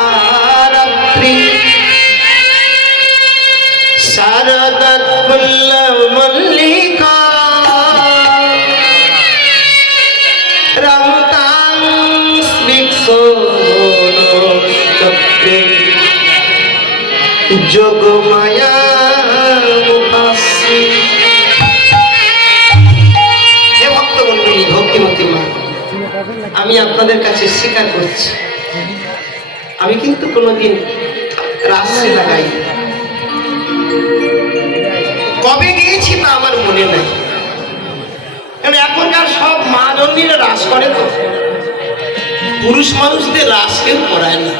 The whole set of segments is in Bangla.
ত্রেতারাত্রি শারদাৎফুল্ল মল্লিকা রংতাং স্নিগ্ধোনস্তপ্তে যোগমায়া মুপাসি। হে ভক্তমণ্ডলী, ভক্তিমতী মা, আমি আপনাদের কাছে স্বীকার করছি, আমি কিন্তু কোনোদিন রাসলীলা গাই, কবে গিয়েছি তা আমার মনে নাই। কারণ এখনকার সব মা জন্মীরা রাস করে, তো পুরুষ মানুষদের রাস কেউ করায় না,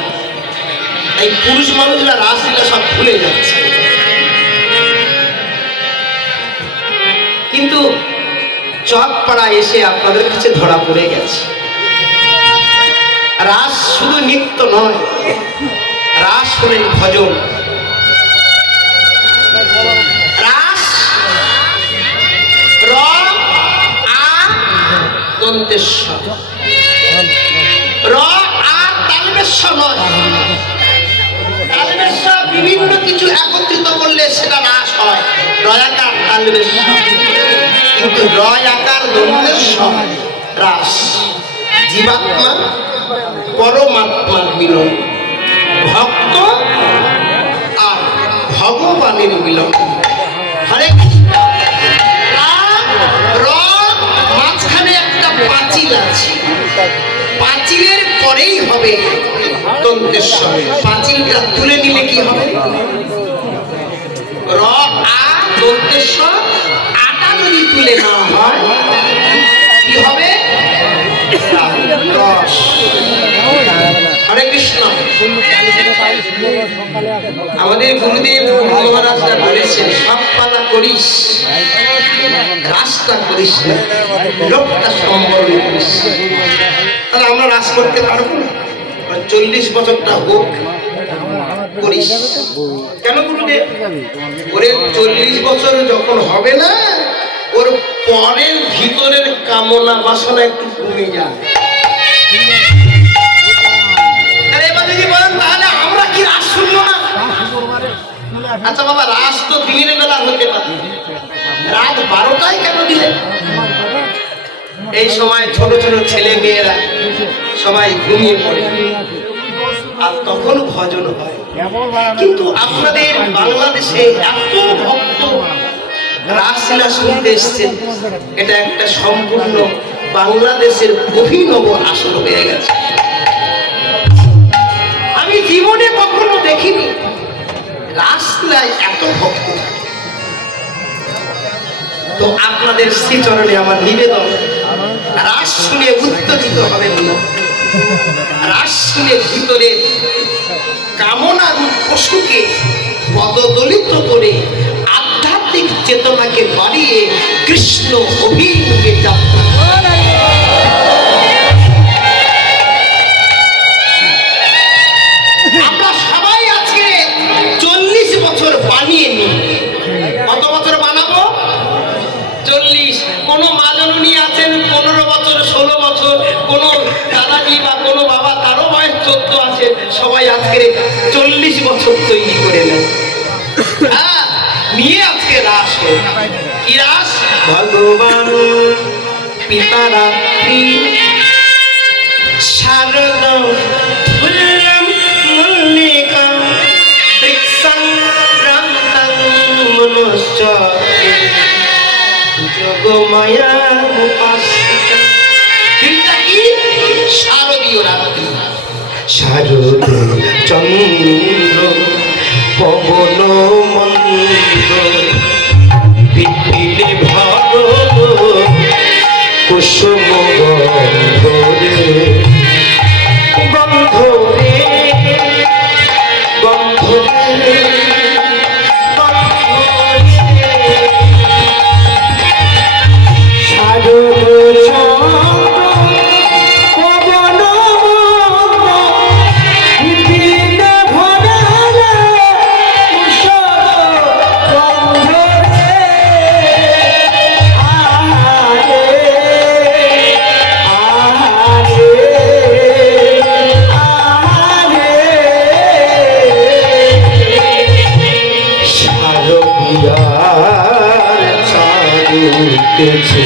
এই পুরুষ মানুষরা রাসলীলা সব ভুলে যাচ্ছে। কিন্তু চকপাড়া এসে আপনাদের কাছে ধরা পড়ে গেছে। রাস শুধু নৃত্য নয়, রাস হলেন ভজন। রাস র আ দন্তেশ্বর, র আ তালবেশ্বর নয়। তালবেশ্বর বিভিন্ন কিছু একত্রিত করলে সেটা রাস হয়, রয়াকার তালবেশ্বর। কিন্তু রয়াকার দন্তেশ্বর রাস, জীবাত্মা পরমাত্মার মিলন, ভক্ত আর ভগবানের মিলন। হরে কৃষ্ণ। মাঝখানে একটা পাঁচিল আছে, পাঁচিলের পরেই হবে দন্তেশ্বর। পাঁচিলটা তুলে নিলে কি হবে? র আ দন্তেশ্বর। আটা যদি তুলে না হয় কি হবে? রস। হরে কৃষ্ণ। আমাদের গুরুদেব মহারাজরা বলেছেন, সব পালা করিস, রাসটা করিস না, লোকটা সম্বরণ করিস। তাহলে আমরা রাস করতে পারবো না? 40 বছরটা হোক, করিস কেন গুরুদেব? ওরে 40 বছর যখন হবে না, ওর পরের ভিতরের কামনা বাসনা একটু কমে যায়। এবার যদি বলেন তাহলে আমরা কি রাস শুনবো না? আচ্ছা বাবা, রাস তো দিনের বেলা হতে পারে, রাত 12টায় কেন দিলেন? এই সময় ছোট ছোট ছেলে মেয়েরা সবাই ঘুমিয়ে পড়ে, আর তখন ভজন হয়। কিন্তু আপনাদের বাংলাদেশে এত ভক্ত রাসলীলা শুনতে এসছেন, এটা একটা সম্পূর্ণ বাংলাদেশের অভিনব আসর হয়ে গেছে। আমি জীবনে কখনো দেখিনি রাসলীলায় এত ভক্ত। তো আপনাদের শ্রীচরণে আমার নিবেদন, রাস শুনে উত্তেজিত হবেন না, রাস শুনে ভিতরে কামনা রূপ পশুকে পদদলিত করে আধ্যাত্মিক চেতনাকে বাড়িয়ে কৃষ্ণ অভিমুখে যাত্রা। আমরা সবাই আজকে 40 বছর বানিয়ে নিই। কত বছর বানাবো? 40। কোন মা জননী আছেন 15 বছর, 16 বছর, কোন দাদাজি বা কোন বাবা তারও বয়স 14 আছে। সবাই আজকে 40 বছর তৈরি করে নেয়, নিয়ে আজকে রাস হয়। কি রাস? ভগবান পিতারাত্রি শারদা ফুল্লম মল্লিকা বৃক্ষং রংতাং মনুষ্য যোগমায়া মুপাসিতা। দিনটা কি? শারদীয় রাত্রি। শারদ চন্দ্র পবন মন্দ্র পিপিলে ভর কুসুম গন্ধরে গন্ধরে গন্ধরে ফুটেছে